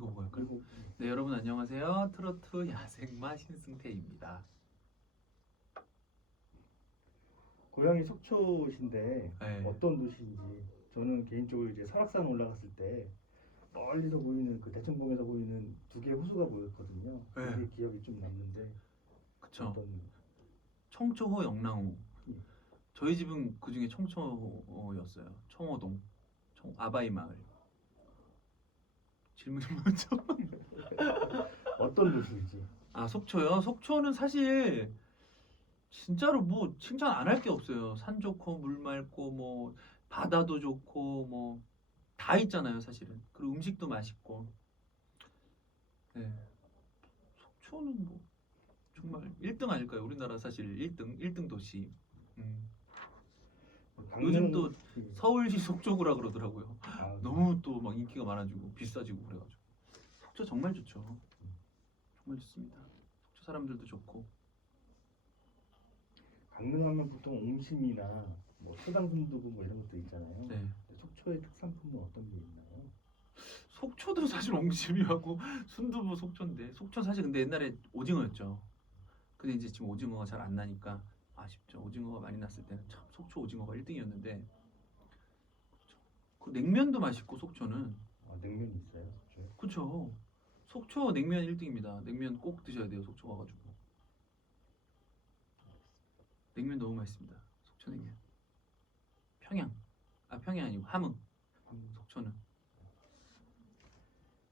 이거 보고 할까요? 이거 네, 여러분 안녕하세요. 트로트 야생마 신승태입니다. 고향이 속초신데 네. 어떤 도시인지 저는 개인적으로 이제 설악산 올라갔을 때 멀리서 보이는 그 대청봉에서 보이는 두 개의 호수가 보였거든요. 네. 그게 기억이 좀 남는데 그쵸. 어떤 청초호 영랑호. 예. 저희 집은 그 중에 청초호였어요. 청호동, 아바이 마을. 질문이 뭐죠? 어떤 도시인지 아, 속초요? 속초는 사실 진짜로 뭐 칭찬 안 할 게 없어요. 산 좋고 물 맑고 뭐 바다도 좋고 뭐 다 있잖아요, 사실은. 그리고 음식도 맛있고. 네. 속초는 뭐 정말 1등 아닐까요? 우리나라 사실 1등 도시. 요즘 또 예. 서울시 속초구라 그러더라고요. 아, 너무 또 막 인기가 많아지고 비싸지고 그래가지고. 속초 정말 좋죠. 정말 좋습니다. 속초 사람들도 좋고. 강릉하면 보통 옹심이나 뭐 소당 순두부 뭐 이런 것도 있잖아요. 네. 속초의 특산품은 어떤 게 있나요? 속초도 사실 옹심이하고 순두부 속초인데 속초 사실 근데 옛날에 오징어였죠. 근데 이제 지금 오징어가 잘 안 나니까 아쉽죠. 오징어가 많이 났을 때는 참 속초 오징어가 1등이었는데 그 냉면도 맛있고 속초는 아, 냉면이 있어요, 속초에? 그쵸. 속초 냉면 1등입니다. 냉면 꼭 드셔야 돼요. 속초 가가지고 냉면 너무 맛있습니다. 속초 냉면. 평양 아니고 함흥. 속초는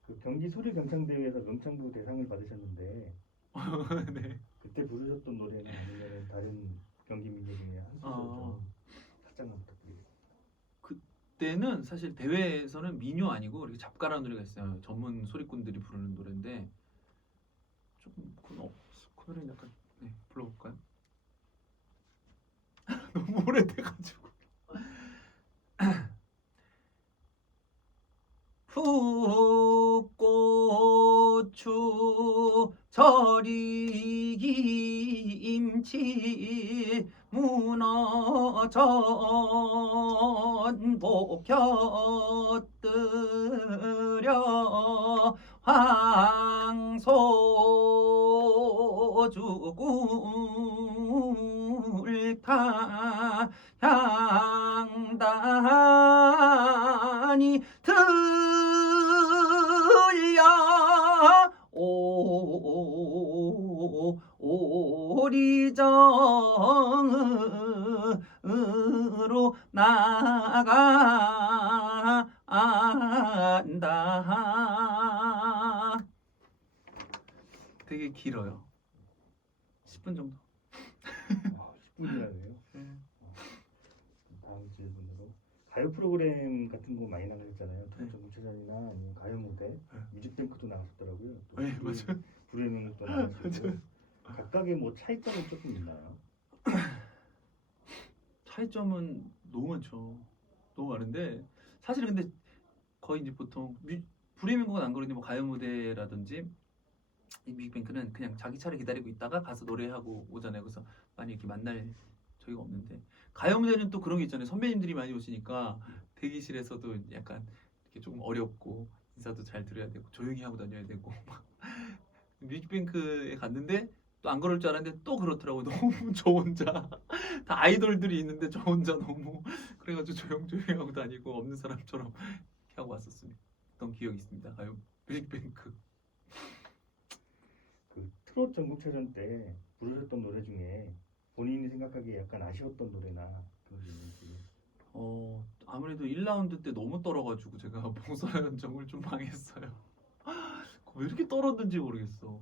그 경기 소리경창대회에서 명창부 대상을 받으셨는데 네. 그때 부르셨던 노래는 아니면 다른 경기 민요 중에 한 소절 좀 살짝만 부탁드리겠습니다. 그때는 사실 대회에서는 민요 아니고 이렇게 잡가라는 노래가 있어요. 전문 소리꾼들이 부르는 노래인데 조금 그 노래는 약간 네, 불러볼까요? 너무 오래돼가지고 풋고추 절임김치 문어전 볶혀뜨려 황소죽을 향단이 들려 오리정으로 나간다. 되게 길어요. 10분 정도. 10분이나 돼요? 다음 질문으로 가요 프로그램 같은 거 많이 나가셨잖아요. 전국체전이나 아니면 가요 무대, 뮤직뱅크도 나가셨더라고요. 또 네, 맞아요. 불의 명곡도 나가시고 각각의 뭐 차이점이 조금 있나요? 차이점은 너무 많죠. 너무 많은데 사실은 근데 거의 이제 보통 불의명곡은 안 그러는데 뭐 가요 무대라든지 이 뮤직뱅크는 그냥 자기 차례 기다리고 있다가 가서 노래하고 오잖아요. 그래서 많이 이렇게 만날 저희가 없는데 가요 무대는 또 그런 게 있잖아요. 선배님들이 많이 오시니까 대기실에서도 약간 이렇게 조금 어렵고 인사도 잘 드려야 되고 조용히 하고 다녀야 되고 막 뮤직뱅크에 갔는데 또 안 그럴 줄 알았는데 또 그렇더라고. 너무 저 혼자 다 아이돌들이 있는데 저 혼자 너무 그래가지고 조용조용히 하고 다니고 없는 사람처럼 이렇게 하고 왔었습니다. 어떤 기억이 있습니다. 가요 뮤직뱅크. 그 트롯 전국체전 때 부르셨던 노래 중에 본인이 생각하기에 약간 아쉬웠던 노래나 그런 게 있는지. 아무래도 1라운드 때 너무 떨어가지고 제가 봉사연정을 좀 망했어요. 왜 이렇게 떨었는지 모르겠어.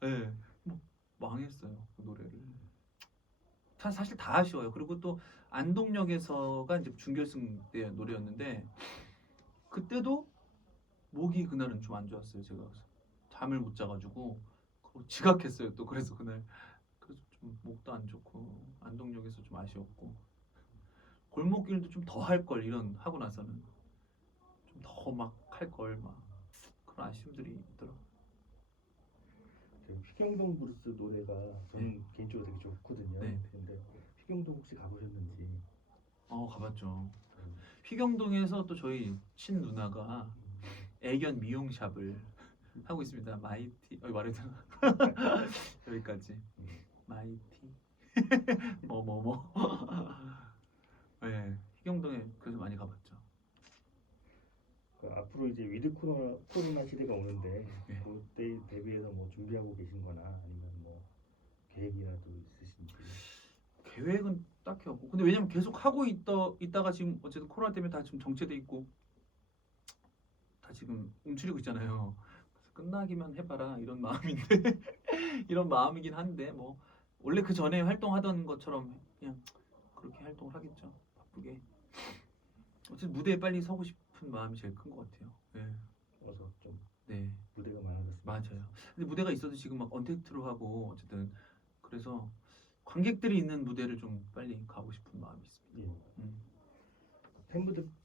네, 뭐 망했어요 그 노래를. 사실 다 아쉬워요. 그리고 또 안동역에서가 이제 준결승 때 노래였는데 그때도 목이 그날은 좀 안 좋았어요. 제가 그래서 잠을 못 자가지고 지각했어요. 또 그래서 그날 그래서 좀 목도 안 좋고 안동역에서 좀 아쉬웠고 골목길도 좀 더 할 걸 이런 하고 나서는 좀 더 막 할 걸 막 그런 아쉬움들이 있더라고요. 휘경동 브루스 노래가 저는 개인적으로 되게 좋거든요. 네. 근데 휘경동 혹시 가보셨는지? 가봤죠. 휘경동에서 또 저희 친 누나가 애견 미용샵을 하고 있습니다. 마이티 말해도 여기까지. 마이티 뭐 네, 희경동에 그래서 많이 가봤죠. 그 앞으로 이제 위드 코로나 시대가 오는데 네. 그때 대비해서 뭐 준비하고 계신거나 아니면 뭐 계획이라도 있으신지. 계획은 딱히 없고 근데 왜냐면 계속 하고 있다가 지금 어쨌든 코로나 때문에 다 지금 정체돼 있고 다 지금 움츠리고 있잖아요. 그래서 끝나기만 해봐라 이런 마음인데 이런 마음이긴 한데 뭐 원래 그 전에 활동하던 것처럼 그냥 그렇게 활동을 하겠죠. 바쁘게. 어쨌든 무대에 빨리 서고 싶은 마음이 제일 큰 것 같아요. 네. 어서 좀 네. 무대가 많아졌습니다. 맞아요. 근데 무대가 있어도 지금 막 언택트로 하고 어쨌든 그래서 관객들이 있는 무대를 좀 빨리 가고 싶은 마음이 있습니다. 예. 음.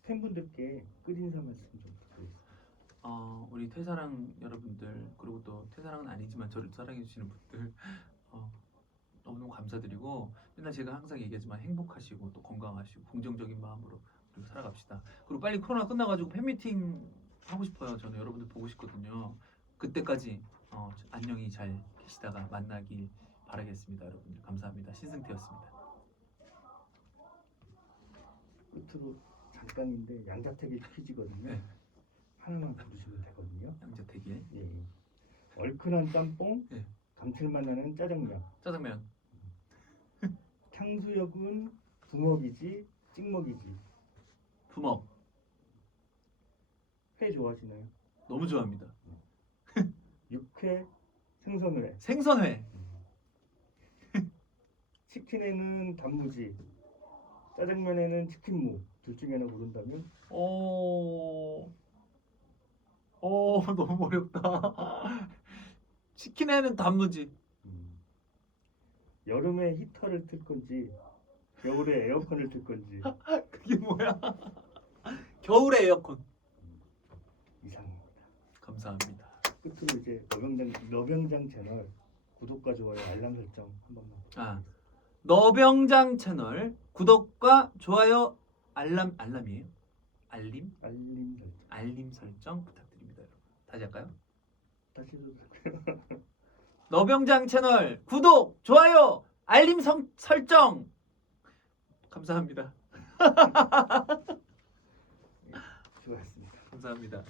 팬분들께 끝인사 말씀 좀 부탁드리겠습니다. 우리 태사랑 여러분들 그리고 또 태사랑은 아니지만 저를 사랑해 주시는 분들 너무너무 감사드리고 맨날 제가 항상 얘기하지만 행복하시고 또 건강하시고 긍정적인 마음으로 우리 살아갑시다. 그리고 빨리 코로나 끝나가지고 팬미팅 하고 싶어요. 저는 여러분들 보고 싶거든요. 그때까지 안녕히 잘 계시다가 만나길 바라겠습니다. 여러분들 감사합니다. 신승태였습니다. 끝으로 잠깐인데 양자택일 퀴즈거든요. 네. 하나만 고르시면 되거든요. 양자택일 예. 얼큰한 짬뽕, 네. 감칠맛 나는 짜장면. 짜장면 탕수육은 부먹이지 찍먹이지. 부먹 회 좋아하시나요? 너무 좋아합니다. 육회, 생선회. 생선회 치킨에는 단무지, 짜장면에는 치킨무. 둘 중에 하나 고른다면? 너무 어렵다. 치킨에는 단무지. 여름에 히터를 틀 건지 겨울에 에어컨을 틀 건지. 그게 뭐야? 겨울에 에어컨. 이상입니다. 감사합니다. 끝으로 이제 너병장 채널 구독과 좋아요 알람 설정 한 번만. 너병장 채널 구독과 좋아요 알람이에요? 알림 설정 부탁드립니다, 여러분. 다시 할까요? 다시 해도 될까요? 너병장 채널 구독, 좋아요, 알림 설정. 감사합니다. 수고하셨습니다. 감사합니다.